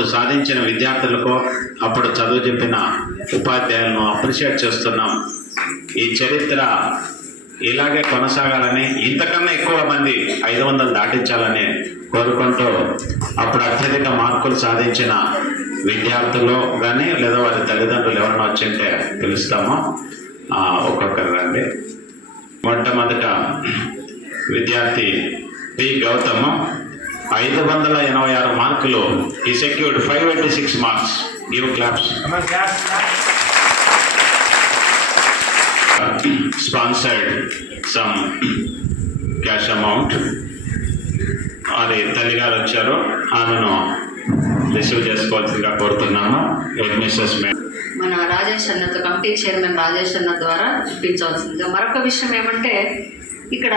అప్పుడు సాధించిన విద్యార్థులకు అప్పుడు చదువు చెప్పిన ఉపాధ్యాయులను అప్రిషియేట్ చేస్తున్నాం. ఈ చరిత్ర ఇలాగే కొనసాగాలని, ఇంతకన్నా ఎక్కువ మంది 500 దాటించాలని కోరుకుంటూ అప్పుడు అత్యధిక మార్కులు సాధించిన విద్యార్థులు కానీ లేదా వారి తల్లిదండ్రులు ఎవరైనా వచ్చింటే పిలుస్తాము. ఒక్కొక్కరు రండి. మొట్టమొదట విద్యార్థి పి గౌతమ్ 586 మార్కులు. ఈ secured 586 marks. Give claps. Sponsored some cash amount. అది తల్లిగారు వచ్చారు, ఆమెను రిసీవ్ చేసుకోవాల్సిందిగా కోరుతున్నాము. మిస్సెస్ మన రాజేష్ అన్నతో, కమిటీ చైర్మన్ రాజేష్ అన్న ద్వారా ఇప్పించవలసిందిగా. మరొక విషయం ఏమంటే, ఇక్కడ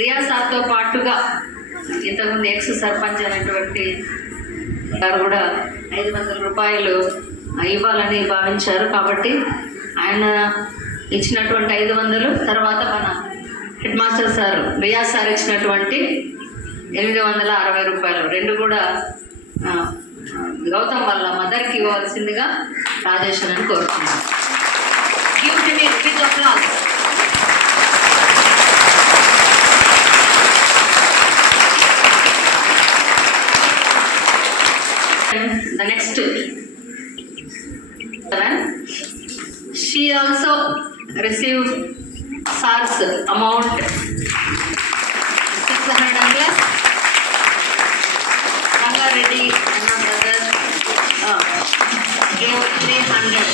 రియా సార్తో పాటుగా ఇంతకుముందు ఎక్స్ సర్పంచ్ అనేటువంటి గారు కూడా 500 రూపాయలు ఇవ్వాలని భావించారు. కాబట్టి ఆయన ఇచ్చినటువంటి 500, తర్వాత మన హెడ్ మాస్టర్ సార్ రియా సార్ ఇచ్చినటువంటి 860 రూపాయలు, రెండు కూడా గౌతమ్ వాళ్ళ మదర్కి ఇవ్వాల్సిందిగా రాజేష్ అని కోరుతున్నాను. The next she also received SARS amount 600 plus. Rangareddy and her brother gave 300.